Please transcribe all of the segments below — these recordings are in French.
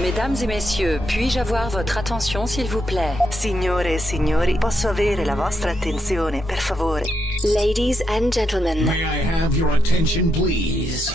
Mesdames et messieurs, puis-je avoir votre attention s'il vous plaît? Signore e signori, posso avere la vostra attenzione, per favore? Ladies and gentlemen. May I have your attention, please?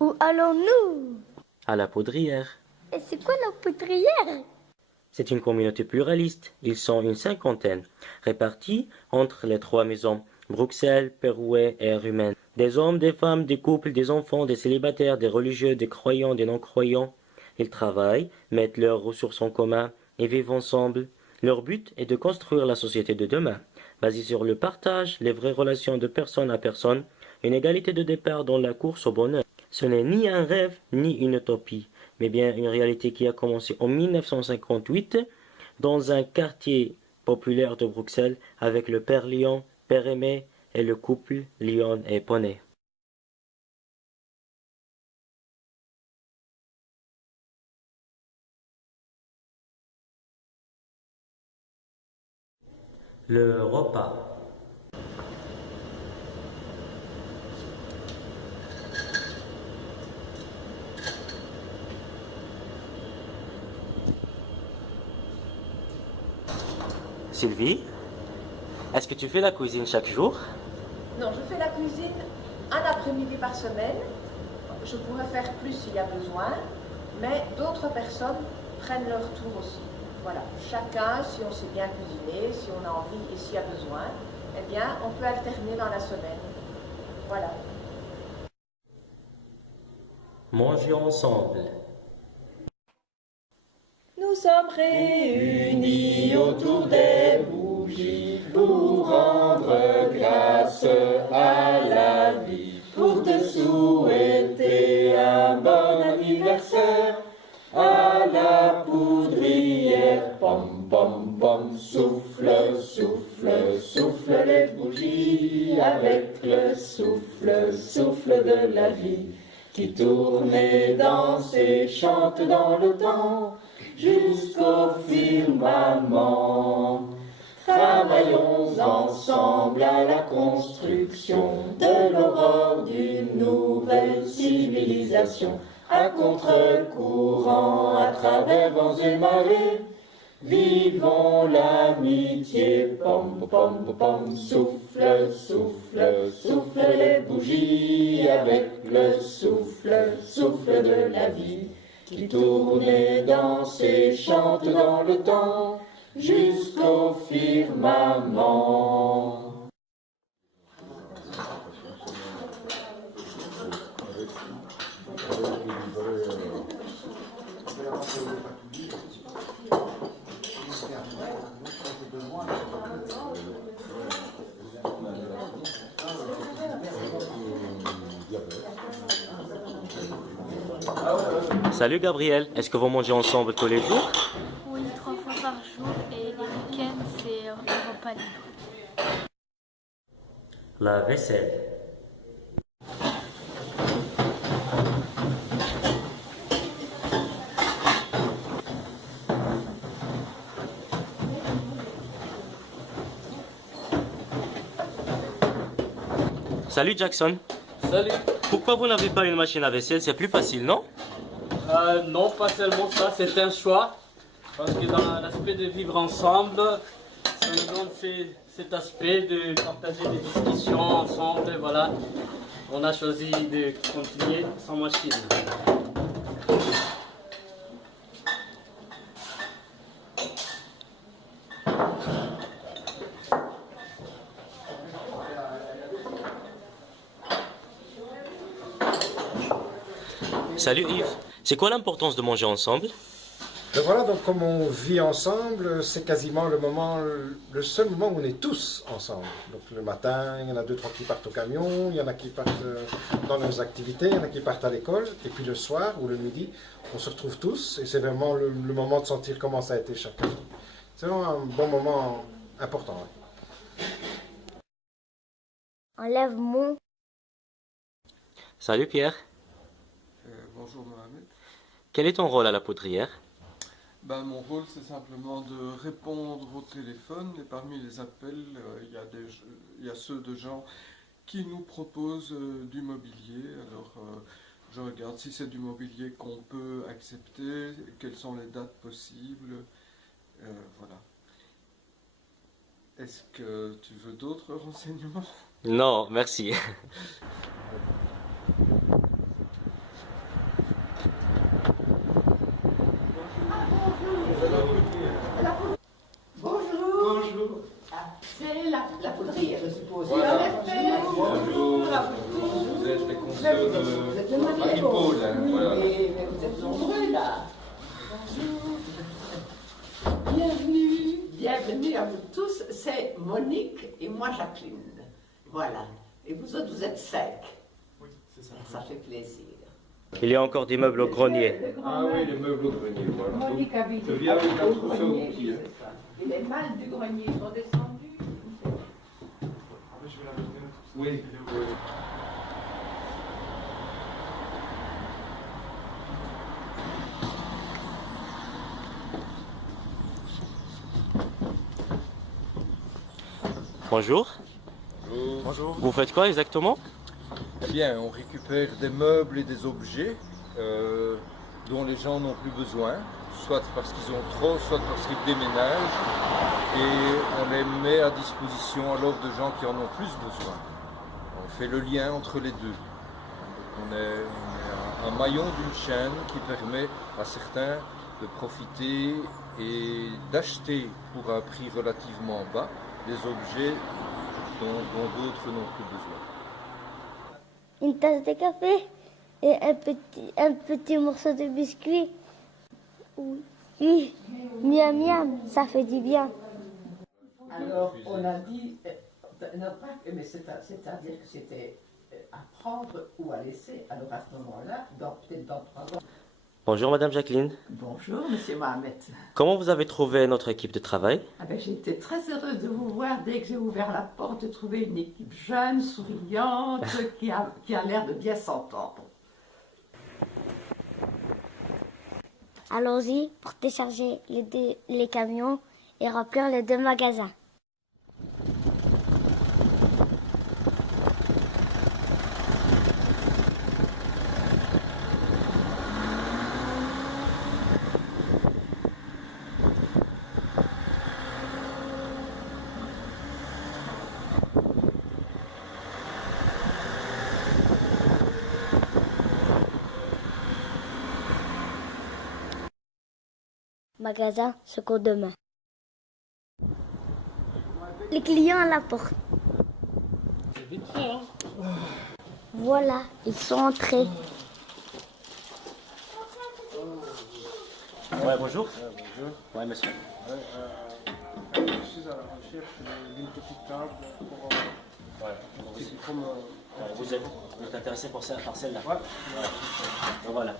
Où allons-nous? À la Poudrière. Et c'est quoi la poudrière? C'est une communauté pluraliste. Ils sont une cinquantaine, répartis entre les 3 maisons, Bruxelles, Pérouet et Rumen. Des hommes, des femmes, des couples, des enfants, des célibataires, des religieux, des croyants, des non-croyants. Ils travaillent, mettent leurs ressources en commun et vivent ensemble. Leur but est de construire la société de demain, basée sur le partage, les vraies relations de personne à personne, une égalité de départ dans la course au bonheur. Ce n'est ni un rêve, ni une utopie, mais bien une réalité qui a commencé en 1958 dans un quartier populaire de Bruxelles avec le père Lyon, père Aimé et le couple Lyon et Poney. Le repas. Sylvie, est-ce que tu fais la cuisine chaque jour? Non, je fais la cuisine un après-midi par semaine. Je pourrais faire plus s'il y a besoin, mais d'autres personnes prennent leur tour aussi. Voilà, chacun, si on sait bien cuisiner, si on a envie et s'il y a besoin, eh bien, on peut alterner dans la semaine. Voilà. Manger ensemble. Nous sommes réunis autour des bougies pour rendre grâce à la vie, pour te souhaiter un bon anniversaire à la poudrière. Pom pom pom, souffle, souffle, souffle les bougies avec le souffle, souffle de la vie qui tourne et danse et chante dans le temps jusqu'au firmament. Travaillons ensemble à la construction de l'aurore d'une nouvelle civilisation. À contre-courant, à travers vents et marées, vivons l'amitié. Pom, pom, pom, souffle, souffle, souffle les bougies avec le souffle, souffle de la vie qui tourne et danse et chante dans le temps jusqu'au firmament. Salut Gabriel, est-ce que vous mangez ensemble tous les jours? Oui, 3 fois par jour et les week-ends, c'est un repas libre. La vaisselle. Salut Jackson. Salut. Pourquoi vous n'avez pas une machine à vaisselle? C'est plus facile, non? Non, pas seulement ça, c'est un choix. Parce que dans l'aspect de vivre ensemble, ça nous donne cet aspect de partager des discussions ensemble. Voilà, on a choisi de continuer sans machine. Salut Yves. C'est quoi l'importance de manger ensemble? Ben voilà, donc comme on vit ensemble, c'est quasiment le seul moment où on est tous ensemble. Donc le matin, il y en a 2-3 qui partent au camion, il y en a qui partent dans leurs activités, il y en a qui partent à l'école, et puis le soir ou le midi, on se retrouve tous, et c'est vraiment le moment de sentir comment ça a été chacun. C'est vraiment un bon moment important. Ouais. Enlève mon. Salut Pierre. Bonjour Mohamed. Quel est ton rôle à la poudrière? Ben, mon rôle, c'est simplement de répondre au téléphone, et parmi les appels, il y a ceux de gens qui nous proposent du mobilier. Alors, je regarde si c'est du mobilier qu'on peut accepter, quelles sont les dates possibles, voilà. Est-ce que tu veux d'autres renseignements? Non, merci. Bonjour. C'est la poudrière, je suppose. Voilà. Bonjour. Vous êtes les consoeurs de Marie-Paul. Voilà. Vous êtes nombreux là. Bienvenue. Bienvenue à vous tous. C'est Monique et moi Jacqueline. Voilà. Et vous autres, vous êtes 5. Oui, c'est ça. Ça fait plaisir. Il y a encore des meubles au grenier. Ah oui, les meubles au grenier, voilà. Monique habite Je viens avec au un trousseau grenier, aussi. c'est ça. Et les mâles du grenier sont descendus. Oui, oui. Bonjour. Bonjour. Vous faites quoi exactement? Eh bien, on récupère des meubles et des objets dont les gens n'ont plus besoin, soit parce qu'ils ont trop, soit parce qu'ils déménagent, et on les met à disposition alors de gens qui en ont plus besoin. On fait le lien entre les deux. On est un maillon d'une chaîne qui permet à certains de profiter et d'acheter pour un prix relativement bas des objets dont d'autres n'ont plus besoin. Une tasse de café et un petit morceau de biscuit. Oui, miam miam, ça fait du bien. Alors, on a dit, mais c'est-à-dire que c'était à prendre ou à laisser. Alors, à ce moment-là, peut-être dans 3 ans. Bonjour Madame Jacqueline. Bonjour, Monsieur Mohamed. Comment vous avez trouvé notre équipe de travail? J'ai été très heureuse de vous voir dès que j'ai ouvert la porte, de trouver une équipe jeune, souriante, qui a l'air de bien s'entendre. Allons-y pour décharger les camions et remplir les 2 magasins. Magasin seconde main. Les clients à la porte. C'est vite fait, hein? Voilà, ils sont entrés. Ouais, bonjour. Bonjour. Ouais, monsieur. Je suis à la recherche d'une petite table pour... Vous êtes intéressé par celle-là? Ouais. Donc voilà.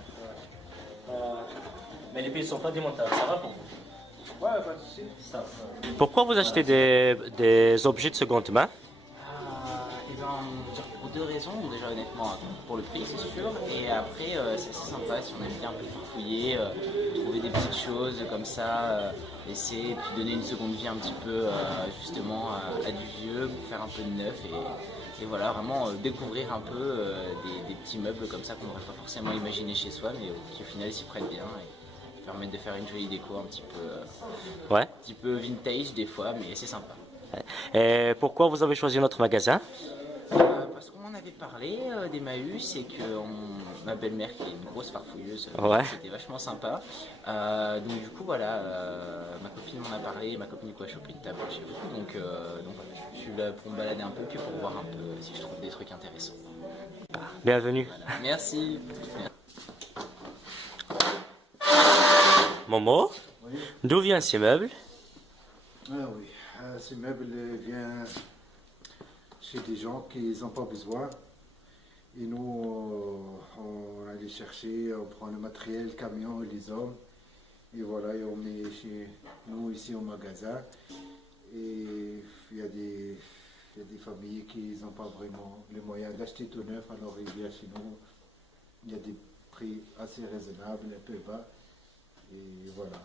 Mais les pieds ne sont pas démontables, ça va pour vous? Ouais, pas de souci. Ça va. Pourquoi vous achetez des objets de seconde main? Pour 2 raisons. Déjà, honnêtement, pour le prix, c'est sûr. Et après, c'est assez sympa si on aime bien un peu farfouiller, trouver des petites choses comme ça, essayer, et puis donner une seconde vie un petit peu justement à du vieux, pour faire un peu de neuf. Et voilà, vraiment découvrir un peu des petits meubles comme ça qu'on n'aurait pas forcément imaginé chez soi, mais qui au final s'y prennent bien. Et permettent de faire une jolie déco un petit peu vintage des fois, mais c'est sympa. Et pourquoi vous avez choisi notre magasin? Parce qu'on en avait parlé d'Emmaüs et que ma belle-mère qui est une grosse farfouilleuse, c'était vachement sympa. Donc du coup voilà, ma copine m'en a parlé, ma copine a chopé une table chez vous, donc voilà, je suis là pour me balader un peu puis pour voir un peu si je trouve des trucs intéressants. Bienvenue. Voilà. Merci. Momo, oui. D'où viennent ces meubles? Oui, ces meubles viennent chez des gens qui n'ont pas besoin. Et nous, on allait chercher, on prend le matériel, camion et les hommes. Et voilà, et on met chez nous ici au magasin. Et il y a des familles qui n'ont pas vraiment les moyens d'acheter tout neuf, alors ils viennent chez nous. Il y a des prix assez raisonnables, un peu bas. Et voilà.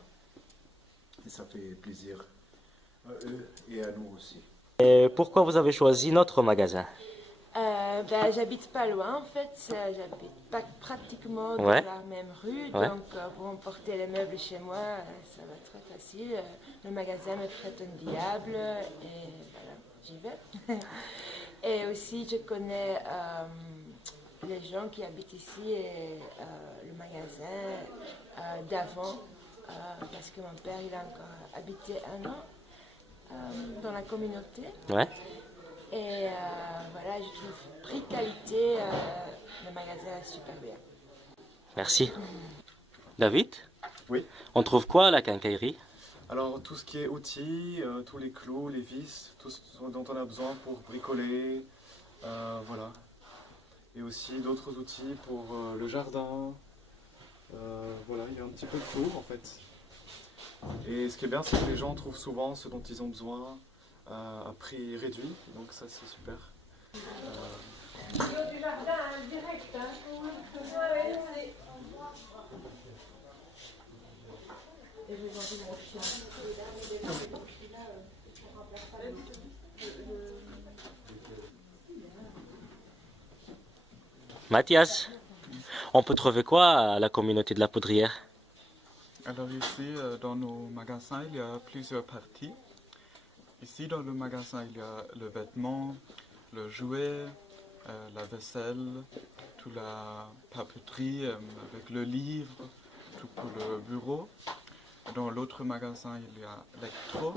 et ça fait plaisir à eux et à nous aussi. Et pourquoi vous avez choisi notre magasin? J'habite pas loin en fait, j'habite pas pratiquement dans Ouais. la même rue, Ouais. donc pour emporter les meubles chez moi, ça va très facile. Le magasin me prête un diable et voilà, j'y vais. Et aussi je connais les gens qui habitent ici et le magasin d'avant, parce que mon père il a encore habité un an dans la communauté. Ouais. Et voilà, je trouve prix-qualité, le magasin est super bien. Merci. David? Oui. On trouve quoi à la quincaillerie? Alors tout ce qui est outils, tous les clous, les vis, tout ce dont on a besoin pour bricoler, voilà. Et aussi d'autres outils pour le jardin. Voilà, il y a un petit peu de tout en fait. Et ce qui est bien, c'est que les gens trouvent souvent ce dont ils ont besoin à prix réduit, donc ça c'est super. Du jardin direct, hein. Mathias, on peut trouver quoi à la communauté de la Poudrière? Alors ici, dans nos magasins, il y a plusieurs parties. Ici, dans le magasin, il y a le vêtement, le jouet, la vaisselle, toute la papeterie avec le livre, tout pour le bureau. Dans l'autre magasin, il y a l'électro,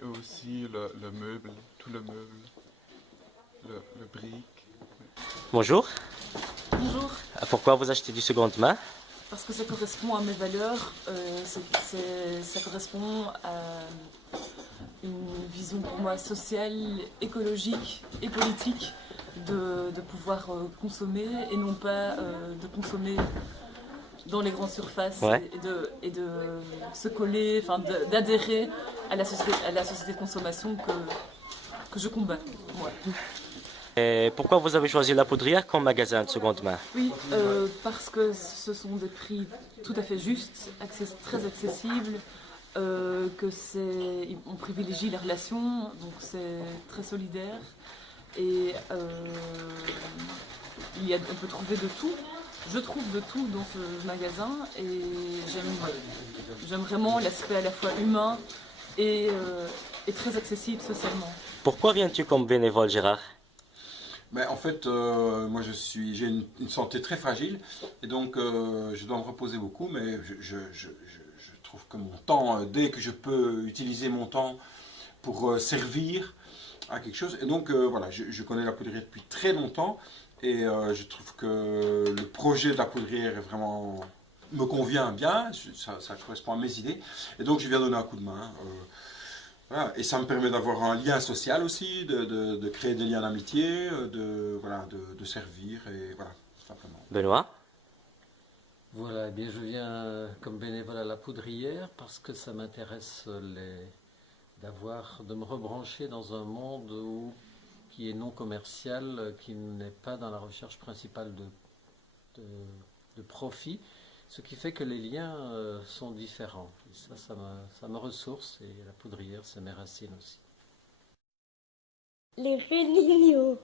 et aussi le meuble, tout le meuble, le brique. Bonjour. Bonjour. Pourquoi vous achetez du seconde main? Parce que ça correspond à mes valeurs, ça correspond à une vision pour moi sociale, écologique et politique de pouvoir consommer et non pas de consommer dans les grandes surfaces, Ouais. et de se coller, enfin d'adhérer à la société de consommation que je combats. Moi. Et pourquoi vous avez choisi la Poudrière comme magasin de seconde main? Oui, parce que ce sont des prix tout à fait justes, très accessibles, on privilégie les relations, donc c'est très solidaire et on peut trouver de tout. Je trouve de tout dans ce magasin et j'aime vraiment l'aspect à la fois humain et très accessible socialement. Pourquoi viens-tu comme bénévole, Gérard? Ben, en fait, moi j'ai une santé très fragile et donc je dois me reposer beaucoup, mais je trouve que mon temps, dès que je peux utiliser mon temps pour servir à quelque chose, et donc voilà, je connais la poudrière depuis très longtemps et je trouve que le projet de la poudrière est vraiment, me convient bien, ça correspond à mes idées, et donc je viens donner un coup de main. Voilà. Et ça me permet d'avoir un lien social aussi, de créer des liens d'amitié, de servir, et voilà, simplement. Benoît? Voilà, eh bien je viens comme bénévole à la Poudrière parce que ça m'intéresse de me rebrancher dans un monde qui est non commercial, qui n'est pas dans la recherche principale de profit. Ce qui fait que les liens sont différents. Et ça me ressource et la Poudrière, c'est mes racines aussi. Les réunions.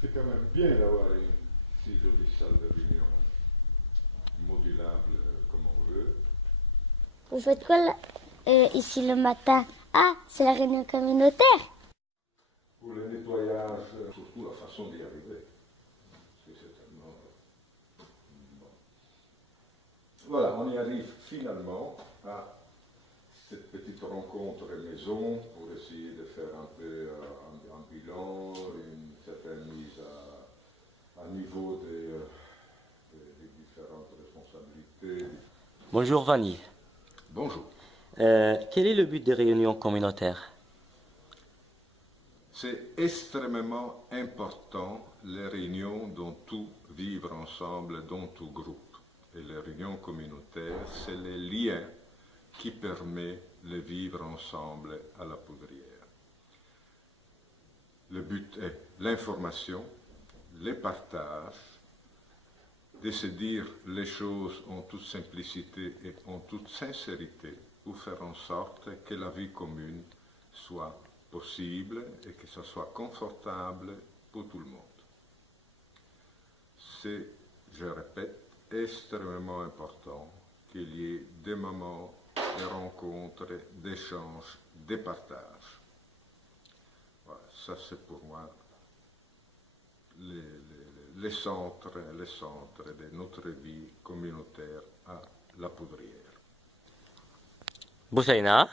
C'est quand même bien d'avoir une si jolie salle de réunion, modulable comme on veut. Vous faites quoi là, ici le matin? Ah, c'est la réunion communautaire. Pour le nettoyage, surtout la façon d'y arriver. C'est certainement... Voilà, on y arrive finalement à cette petite rencontre maison pour essayer de faire un peu un bilan, une certaine mise à niveau des différentes responsabilités. Bonjour Vanny. Bonjour. Quel est le but des réunions communautaires? C'est extrêmement important, les réunions dont tout vivre ensemble, dont tout groupe. Et les réunions communautaires, c'est les liens qui permettent de vivre ensemble à la Poudrière. Le but est l'information, les partages, de se dire les choses en toute simplicité et en toute sincérité pour faire en sorte que la vie commune soit possible et que ce soit confortable pour tout le monde. C'est, je répète, extrêmement important qu'il y ait des moments, des rencontres, des échanges, des partages. Voilà, ça c'est pour moi les centres de notre vie communautaire à La Poudrière. Boussaïna,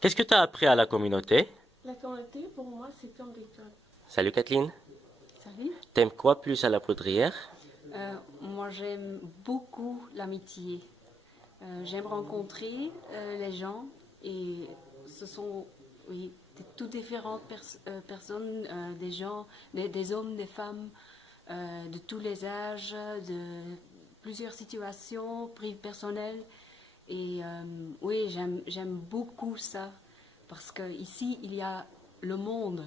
qu'est-ce que tu as appris à la communauté? La communauté, pour moi, c'est comme l'école. Salut Kathleen. Salut. T'aimes quoi plus à La Poudrière? Moi, j'aime beaucoup l'amitié. J'aime rencontrer les gens et ce sont, oui, toutes différentes personnes, des gens, des hommes, des femmes, de tous les âges, de plusieurs situations personnelles. Et oui, j'aime beaucoup ça parce qu'ici, il y a le monde.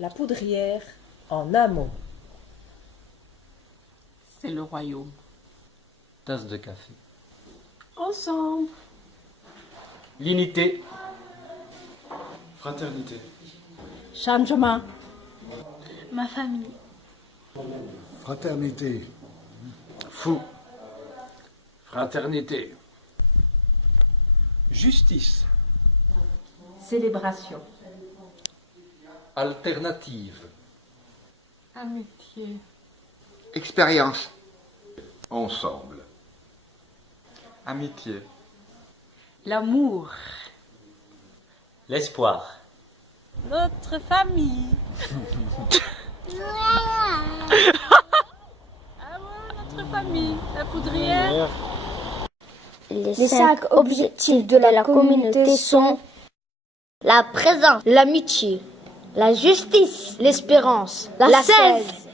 La Poudrière en un mot. C'est le royaume. Tasse de café. Ensemble. L'unité. Fraternité. Changement. Ma famille. Fraternité. Fou. Fraternité. Justice. Célébration. Alternative. Amitié. Expérience. Ensemble. Amitié. L'amour. L'espoir. Notre famille. Notre famille, la Poudrière. Les 5 objectifs de la communauté sont la présence, l'amitié, la justice, l'espérance, la 16.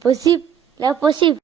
Possible, l'impossible.